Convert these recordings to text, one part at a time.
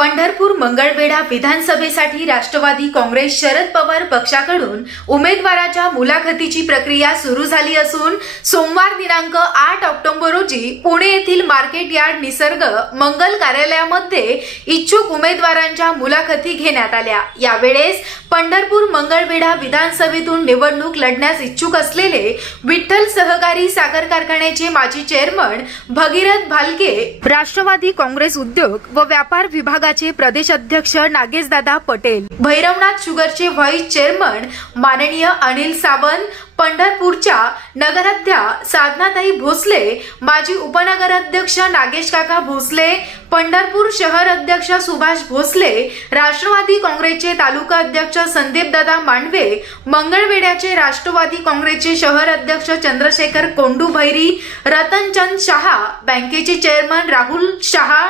पंढरपूर मंगळवेढा विधानसभेसाठी राष्ट्रवादी काँग्रेस शरद पवार पक्षाकडून उमेदवाराच्या मुलाखतीची प्रक्रिया सुरू झाली असून सोमवार दिनांक आठ ऑक्टोबर रोजी पुणे येथील मार्केट यार्ड निसर्ग मंगल कार्यालयामध्ये इच्छुक उमेदवारांच्या मुलाखती घेण्यात आल्या. यावेळेस पंढरपूर मंगळवेढा विधानसभेतून निवडणूक लढण्यास इच्छुक असलेले विठ्ठल सहकारी साखर कारखान्याचे माजी चेअरमन भगीरथ भालके राष्ट्रवादी काँग्रेस उद्योग व व्यापार विभागाचे प्रदेश अध्यक्ष नागेशदादा पटेल. भैरवनाथ शुगरचे व्हाईस चेअरमन माननीय अनिल सावंत पंढरपूरच्या नगराध्या साधनाताई भोसले माजी उपनगराध्यक्ष नागेश काका भोसले पंढरपूर शहर अध्यक्ष सुभाष भोसले राष्ट्रवादी काँग्रेसचे तालुका अध्यक्ष संदीपदादा मांडवे मंगळवेड्याचे राष्ट्रवादी काँग्रेसचे शहर अध्यक्ष चंद्रशेखर कोंडू भैरी रतनचंद शहा बँकेचे चेअरमन राहुल शहा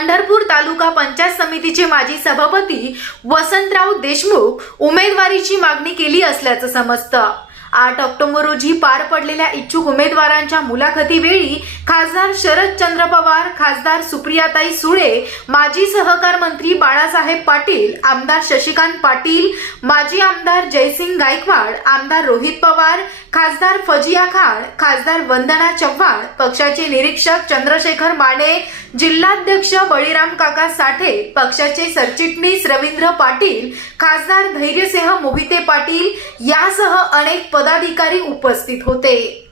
पंढरपूर तालुका पंचायत समितीचे माजी सभापती वसंतराव देशमुख उमेदवारीची मागणी केली असल्याचं समजतं. आठ ऑक्टोबर रोजी पार पडलेल्या इच्छुक उमेदवारांच्या मुलाखतीवेळी खासदार शरदचंद्र पवार खासदार सुप्रियाताई सुळे माजी सहकार मंत्री बाळासाहेब पाटील आमदार शशिकांत पाटील माजी आमदार जयसिंग गायकवाड आमदार रोहित पवार खासदार फजिया खान खासदार वंदना चव्हाण पक्षाचे निरीक्षक चंद्रशेखर माने जिल्हाध्यक्ष बळीराम काका साठे पक्षाचे सरचिटणीस रवींद्र पाटील खासदार धैर्यसिंह मोहिते पाटील यासह अनेक पदाधिकारी उपस्थित होते.